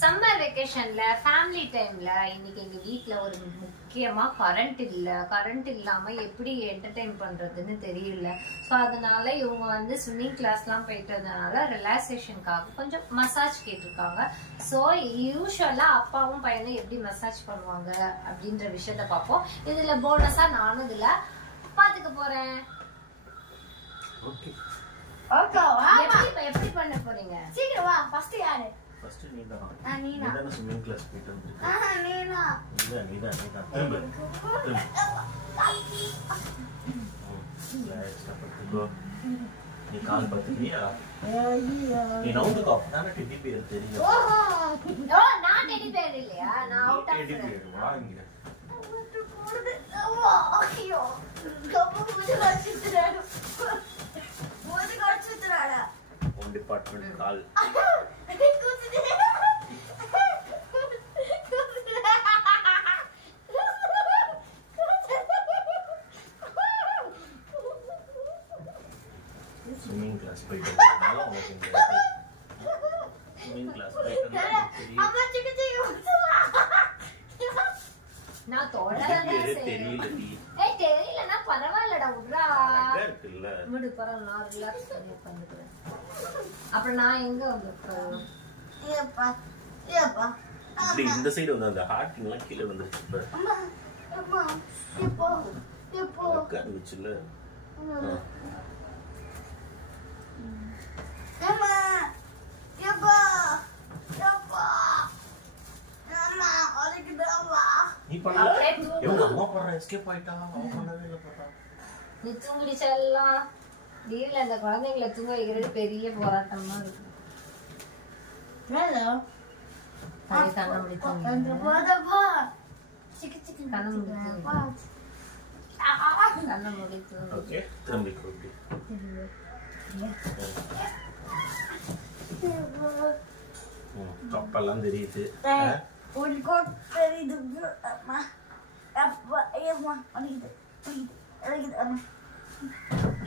Summer வெக்கேஷன்ல family டைம்ல இன்னைக்கு எங்க வீட்ல ஒரு முக்கியமா கரண்ட் இல்லாம எப்படி என்டர்டெயின் பண்றதுன்னு தெரியல. ஸோ அதனால இவங்க வந்து ஸ்விம்மிங் கிளாஸ்லாம் போயிட்டதுனால ரிலாக்ஸேஷனுக்காக கொஞ்சம் மசாஜ் கேட்டிருக்காங்க. ஸோ யூஸ்வலா அப்பாவும் பையனும் எப்படி மசாஜ் பண்ணுவாங்க அப்படின்ற விஷயத்த பார்ப்போம். இதுல போனஸா நானும் இதுல பாத்துக்க போறேன். எப்படி பண்ண போறீங்க? சீக்கிரம் வா. ஃபர்ஸ்ட் யாரு? ஃபர்ஸ்ட் நீதா. நீதா ஸ்விமிங் கிளாஸ் போயிட்டு வந்திருக்க. நீதா. திரும்ப. நீ கால் பத்துறியா? நீ நவுந்து காப் தான டெடி பேர் தெரியும். ஓ நான் டெடி பேர் இல்லையா? நான் அவுட் ஆஃப் டெடி பேர் வாங்க. ஐயோ கப்பு முடி வச்சிட்டாரு. முடி வச்சிட்டாரா? உன் டிபார்ட்மென்ட் கால். ஸ்விமிங் கிளாஸ் போயிட்டு வந்தனால உங்களுக்கு இந்த ஸ்விமிங் கிளாஸ் போயிட்டு அம்மா சிக்கு சிக்கு நான் தோழறதே தெரியலடி. ஏய் தெரியலனா பரவாயில்லடா உட்றா. இருக்குல்ல. விடு பரவாயில்ல நான் ரிலாக்ஸ் பண்ணி பண்ணிக்கிறேன். அப்புறம் நான் எங்க வந்து உட்காரணும்? ஏப்பா இப்படி இந்த சைடு வந்து அந்த ஹார்ட்டிங்லாம் கீழே வந்துருச்சு. இப்ப அம்மா அம்மா எப்போ உட்காந்து வச்சுல. அம்மா எப்பா அம்மா அழுகுதாவா? நீ பண்ணல? எவ்வளவு அம்மா பண்ற எஸ்கேப் ஆயிட்டா? அவன் பண்ணவே இல்லை பண்றா. நீ தூங்கிடி செல்லம். லீவ்ல அந்த குழந்தைங்களை தூங்க வைக்கிறது பெரிய போராட்டமா இருக்கு. ஹலோ கண்ணை முடி தூங்கி. போதப்பா சிக்கு சிக்கு கண்ணை முடி தூங்கி. கண்ணை முடி தூங்கி. ஓகே திரும்பி கூட்டி. கப்பெல்லாம் தெரியுது. ஒரு கோட் தெரியுது. அம்மா அப்பா ஏம்மா அடிக்குது அம்மா.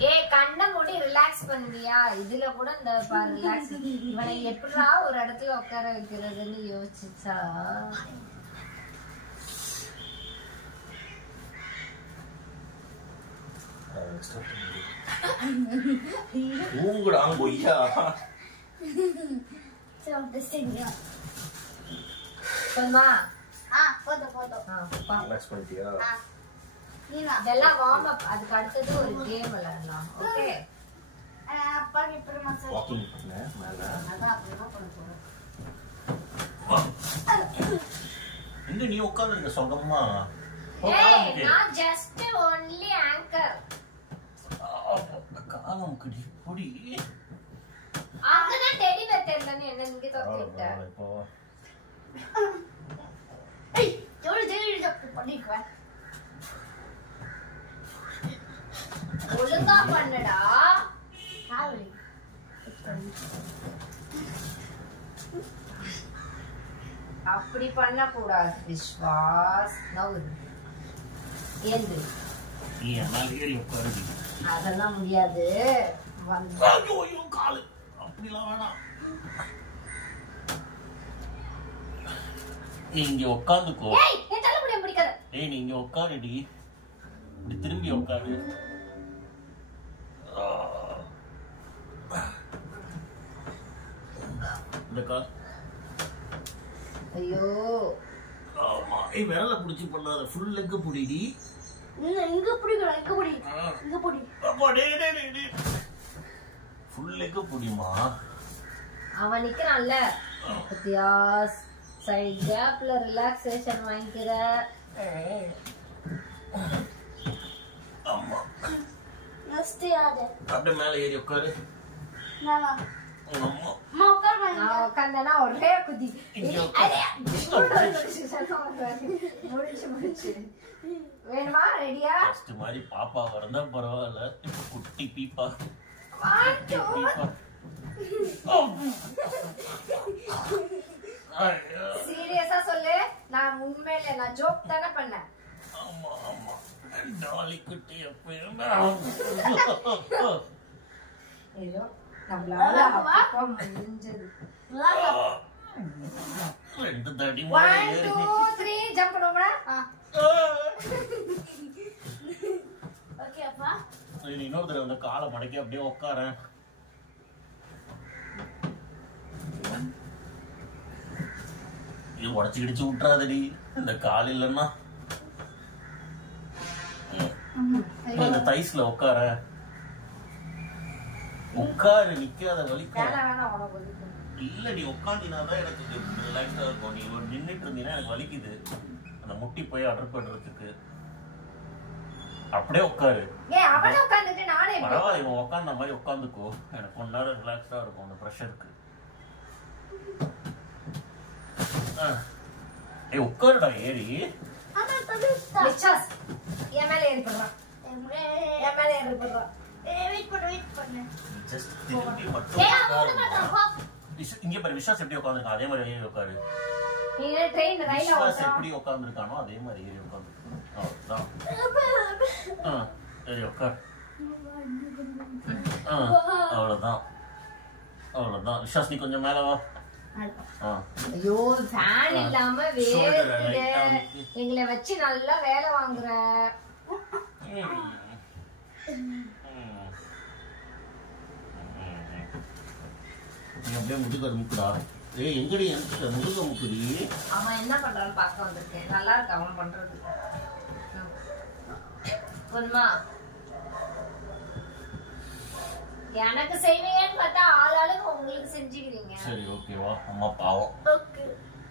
ஏய் கண்ணை மூடி ரிலாக்ஸ் பண்ணுவியா? இதுல கூட இந்த பாரு ரிலாக்ஸ். இவனை எப்படா ஒரு இடத்துல உட்கார வைக்கிறதுன்னு யோசிச்சா ஊங்குடா கொய்யா. போதுமா? போதும் ரிலாக்ஸ் பண்ணிட்டியா? இதெல்லாம் வார்ம் அப். அதுக்கு அடுத்தது ஒரு கேம் விளையாடலாம். ஓகே அப்பா எப்படி மசாஜ் வாக்கிங் பண்ண மேல. அதான் அப்படியே பண்ண போறோம். எங்க நீ உட்கார்ந்துங்க சொந்தமா? ஏய் நான் ஜஸ்ட் ஒன்லி ஆங்கர். காலம் கடி பொடி. அங்கதான் டெடி பேர் தெரியலன்னு என்ன நீங்க தப்பிட்ட. இப்போ ஏய் ஜோடி ஜோடி பண்ணிக்குவேன். ஒழுங்கா பண்ணுடா. காலி அப்படி பண்ண கூடாது விஸ்வாஸ். நவுரு ஏந்து. நீ என்ன ஏறி உட்காருடி. அதெல்லாம் முடியாது. ஐயோ காலு அப்படிலாம் வேணாம். நீ இங்க உட்காந்துக்கோ. ஏய் என் தலை முடிய முடிக்காத. ஏய் நீ இங்க உட்காருடி. இப்படி திரும்பி உட்காரு. இந்த கால். ஐயோ ஆமா. ஏய் விரல புடிச்சு பண்ணாத. ஃபுல் லெக் புடிடி. இங்க புடிக்கணும். இங்க புடி அப்பா டேய் டேய் டேய். ஃபுல் லெக் புடிமா. அவன் நிக்கிறான்ல பத்தியா? சைடு கேப்ல ரிலாக்ஸேஷன் வாங்கிக்கிற. ஆமா. நஸ்தி ஆதே. அப்படியே மேல ஏறி உட்காரு. நானா ஆமா. அம்மா உட்கார். நான் உட்காந்தேன்னா ஒரே குதி. முடிச்சு வேணுமா? ரெடியா? ஃபர்ஸ்ட் மாதிரி பாப்பா வரந்தா பரவாயில்ல. இப்ப குட்டி பீப்பா. சீரியஸா சொல்லு. நான் உண்மையில நான் ஜோக் தானே பண்ணேன். ஆமா ஆமா. டாலி குட்டி எப்பயும் ஐயோ நம்மளால அப்பா முடிஞ்சது. 2 தடி 1 2 3 ஜம்ப் பண்ணுவோம்டா. ஓகே அப்பா. நீ இன்னொரு தடவை வந்து காலை மடக்கி அப்படியே உட்காரேன். இது உடச்சு கிடிச்சு விட்டுறாதடி இந்த கால் இல்லைன்னா. இந்த தைஸ்ல உட்கார உட்காரு, நிக்காத வலிக்கும். இல்ல நீ உட்காந்தினாதான் எனக்கு ரிலாக்ஸா இருக்கும். நீ நின்றுட்டு இருந்தீங்கன்னா எனக்கு வலிக்குது. அந்த முட்டி போய் அடர்படுறதுக்கு அப்படியே உட்காரு. பரவாயில்ல, இவன் உட்காந்த மாதிரி உட்காந்துக்கோ. எனக்கு கொஞ்ச நேரம் ரிலாக்ஸா இருக்கும் அந்த ப்ரெஷருக்கு. உட்காருடா ஏறி. இங்க பாரு, விஸ்வாஸ் எப்படி உட்காந்துருக்கான் அதே மாதிரி ஏறி உட்காரு. விஸ்வாஸ் எப்படி உட்காந்துருக்கானோ அதே மாதிரி ஏறி உட்காந்துருக்கான். அவ்வளவுதான். சரி உட்கார். அவ்வளவுதான் அவ்வளவுதான். விஸ்வாஸ் நீ கொஞ்சம் மேல வா. ஐயோ ஃபேன் இல்லாம வேர்க்குது. எங்களை வச்சு நல்லா வேலை வாங்குற. நீ அப்படியே முதுக முக்குடா. ஏய் எங்கடி முதுக முக்குடி. அவன் என்ன பண்றான்னு பார்க்க வந்திருக்கேன். நல்லா இருக்கு அவன் பண்றது. போதுமா? எனக்கு செய்வீங்கன்னு பார்த்தா ஆளாளுக்கு உங்களுக்கு செஞ்சுக்கிறீங்க. சரி ஓகேவா? அம்மா பாவம். ஓகே.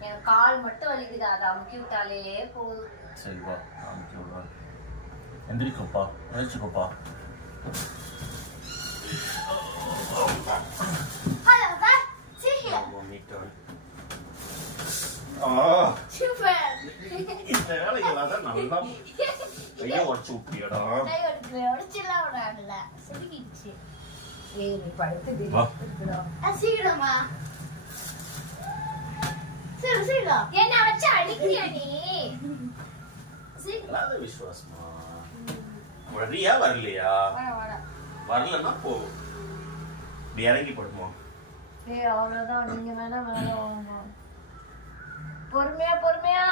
என் கால் மட்டும் வலிக்குது, அதை அமுக்கி விட்டாலே போதும். சரி வா அமுக்கி விடுறேன். எந்திரிக்கப்பா, எழுச்சிக்கப்பா. ஹலோ பா, சீக்கிரம். சூப்பர். இந்த வேலைகளாக நல்லா கையை உடச்சு விட்டியடா. உடச்சிடலாம் விடாதுல, செதுக்கிடுச்சு. ஏய் நீ படுத்து சீக்கிரமா. சரி சீக்கிரம். என்ன வச்சு அடிக்கிறியா நீ? இல்லாத விசுவாசமா வரியா வரலையா? வரலன்னா போ, இப்படி இறங்கி படுமா. ஏய் அவ்வளவுதான், நீங்க வேணா மேல வாங்க. பொறுமையா பொறுமையா.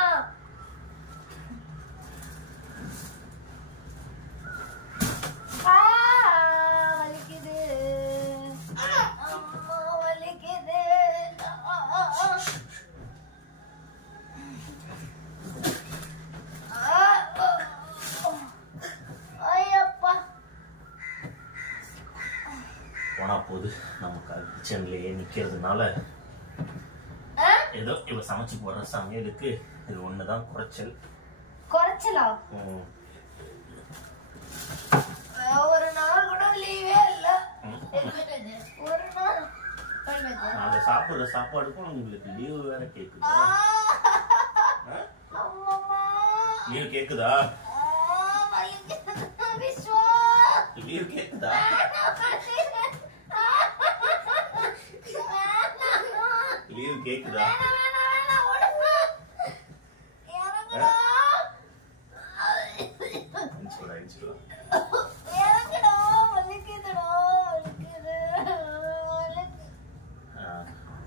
வலிக்குது, அம்மா வலிக்குது. ஐயப்பா. போனா போது நமக்கு கிச்சன்லயே நிக்கிறதுனால ஏதோ இவ சமைச்சு போடுற சமையலுக்கு இது ஒண்ணுதான் குறைச்சல். குறைச்சலா? ஒரு நாள் கூட லீவே இல்ல. ஒரு நாள் நாங்க சாப்பிடுற சாப்பாடுக்கும் உங்களுக்கு லீவு வேற கேக்குதா? லீவ் கேக்குதா? லீவ் கேக்குதா? லீவ் கேக்குதா?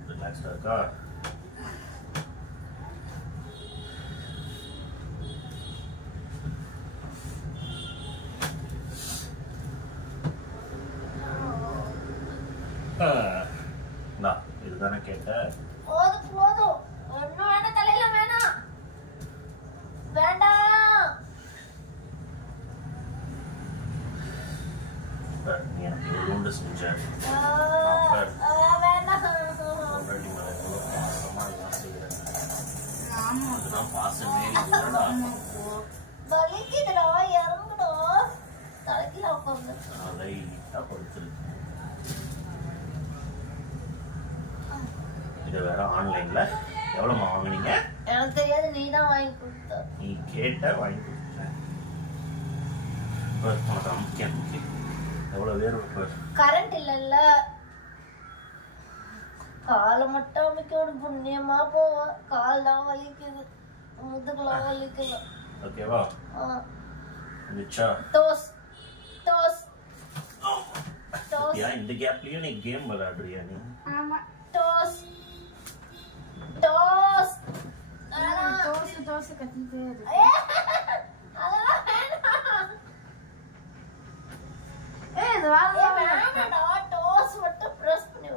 ரிலாக்ஸ்டா இருக்கா? இதுதானே கேட்ட. போதும் போதும், ஒண்ணும் வேண்டாம், தலையில வேணாம், வேண்டாம். நீ எனக்கு உண்டு செஞ்ச பாசமே வலிக்குதுடா, இறங்குடா, தலைக்கீழ உட்காந்து லைட்டா படுத்துருக்கு. இதை வேற ஆன்லைன்ல எவ்வளவுமா வாங்குனீங்க? எனக்கு தெரியாது, நீ தான் வாங்கி கொடுத்த. நீ கேட்ட வாங்கி கொடுத்தேன். உனக்கு அமுக்கேன் எவ்வளவு வேறு. கரண்ட் இல்லல்ல, காலை மட்டும் அமைக்கணும். புண்ணியமா போவ, கால் தான் வலிக்குது, முதுகுலாம் வலிக்குது. ஓகேவா? மிச்சா டோஸ் டோஸ் டோஸ். இந்த கேப்லயும் நீ கேம் விளையாடுறியா? நீ ஆமா, டோஸ் டோஸ். வயசு கத்திட்டே இருக்கு. இந்த வேணாடா, டோஸ் மட்டும் பிரஸ் பண்ணி.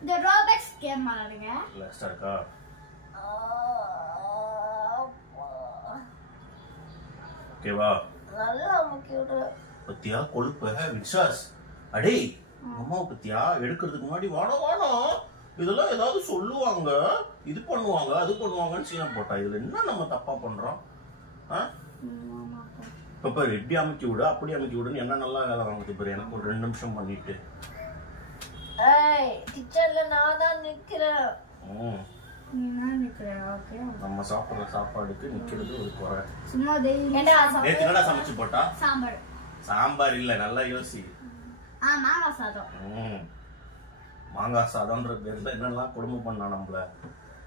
இந்த ரோபெக்ஸ் கேம் விளையாடுங்க. லாஸ்டா இருக்கா? ஓகேவா? நல்லா முக்கியோட பத்தியா கொழுப்ப விசாஸ். அடே அம்மாவை பத்தியா எடுக்கிறதுக்கு முன்னாடி வாடா இதெல்லாம் ஏதாவது சொல்லுவாங்க, இது பண்ணுவாங்க, அது பண்ணுவாங்கன்னு சீனா போட்டா. இதுல என்ன நம்ம தப்பா பண்றோம்? இப்ப ரெட்டி அமைக்கி விடு, அப்படி அமைக்கி விடுன்னு என்ன நல்லா வேலை வாங்குது பாரு. எனக்கு ஒரு 2 நிமிஷம் பண்ணிட்டு கிச்சன்ல நான் தான் நிக்கிறேன். நம்ம சாப்பிடுற சாப்பாடுக்கு நிக்கிறது ஒரு குறை. சும்மா நேத்து என்னடா சமைச்சு போட்டா? சாம்பார். சாம்பார் இல்ல, நல்லா யோசி. மாங்காய் சாதம். மாங்காய் சாதம்ன்ற பேர்ல என்னெல்லாம் கொடுமை பண்ணா நம்மள.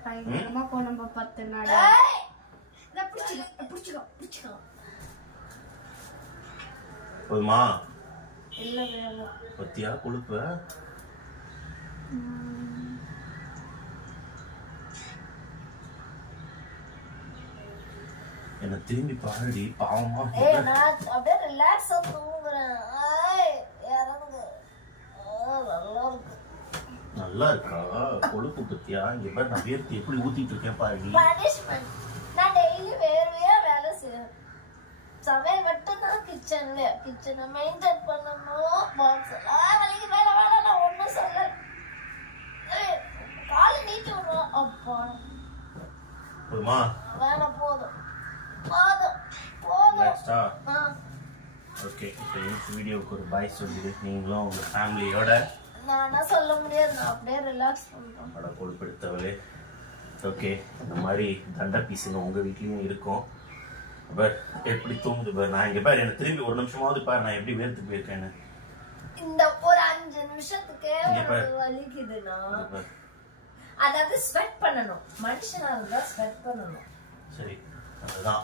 பயங்கரமா குழம்பு 10 நாள். பிடிச்சிக்கோ. போதுமா? இல்ல வேணும். பத்தியா கொழுப்ப? என்ன திரும்பி பாருடி, பாவமா. நான் அப்படியே ரிலாக்ஸா தூங்குறேன். இறங்கு. நல்லா இருக்கா கொழுப்பு பத்தியா? இங்க பாரு நான் வேர்த்து எப்படி ஊத்திட்டு இருக்கேன் பாருடி. பனிஷ்மென்ட். நான் டெய்லி வேர்வையா வேலை செய்யறேன். சமையல் மட்டும் தான் கிச்சனை மெயின்டைன் பண்ணணும். பாக்ஸ் வலிக்கு வேலை நான் ஒன்றும் சொல்ல. காலை நீட்டி விடுவோம். அப்பா போதுமா? வேணாம், போதும். ஓகே, இப்போ இந்த வீடியோவுக்கு ஒரு பாய் சொல்லிடு. நீங்களும் உங்க ஃபேமிலியோட. நானா சொல்ல முடியாது, நான் அப்படியே ரிலாக்ஸ் பண்றேன். பட கொழுப்படுத்தவளே. ஓகே, இந்த மாதிரி தண்டை பீஸுங்க உங்க வீட்லயும் இருக்கும். பட் எப்படி தூங்குது பாரு. நான் இங்க பாரு, எனக்கு திரும்பி 1 நிமிஷமாவது பாரு நான் எப்படி வேர்த்து போயிருக்கேன்னு. இந்த ஒரு 5 நிமிஷத்துக்கே வலிக்குதுன்னா, அதாவது ஸ்வெட் பண்ணணும். மனுஷனா இருந்தா ஸ்வெட் பண்ணணும். சரி, அதுதான்.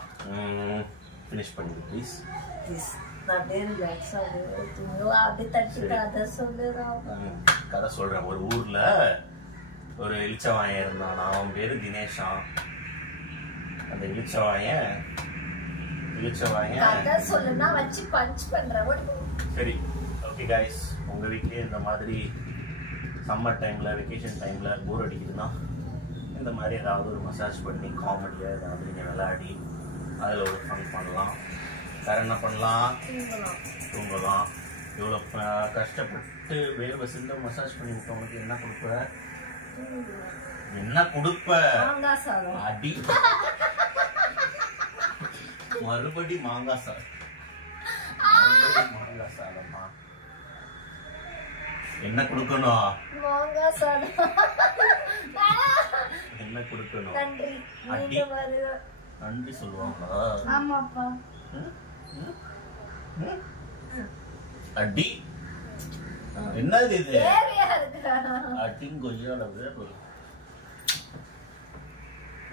ஃபினிஷ் பண்ணிடு ப்ளீஸ். நான் அப்படியே ரிலாக்ஸா தூங்குவா. அப்படியே தட்டி கதை சொல்லுறான். கதை சொல்றேன். ஒரு ஊர்ல ஒரு இளிச்சவாயன் இருந்தான். அவன் பேரு தினேஷா. அந்த இளிச்சவாயன் கதை சொல்லுனா வச்சு பஞ்ச் பண்றேன். சரி, ஓகே கைஸ், உங்க வீட்லயே இந்த மாதிரி சம்மர் டைம்ல, வெக்கேஷன் டைம்ல போர் அடிக்குதுன்னா இந்த மாதிரி ஏதாவது ஒரு மசாஜ் பண்ணி காமெடியா ஏதாவது நீங்க விளையாடி அதில் ஒரு ஃபன் பண்ணலாம். வேற என்ன பண்ணலாம்? தூங்கலாம். இவ்வளோ கஷ்டப்பட்டு வேர்வை சிந்த மசாஜ் பண்ணி விட்டவங்களுக்கு என்ன கொடுப்ப? என்ன கொடுப்ப? அடி. மறுபடி மாங்காய் சாதம். மாங்காய் சாதமா? என்ன கொடுக்கணும்? மாங்காய் சாதம். என்ன கொடுக்கணும்? நன்றி. நன்றி சொல்லுவாங்களா? ஆமாப்பா. அடி. என்னது இது? அடிங்கொய்யால வேறு.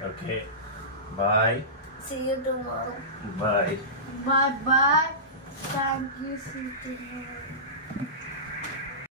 Okay, bye. See you tomorrow. Bye. Bye. Thank you. See you tomorrow.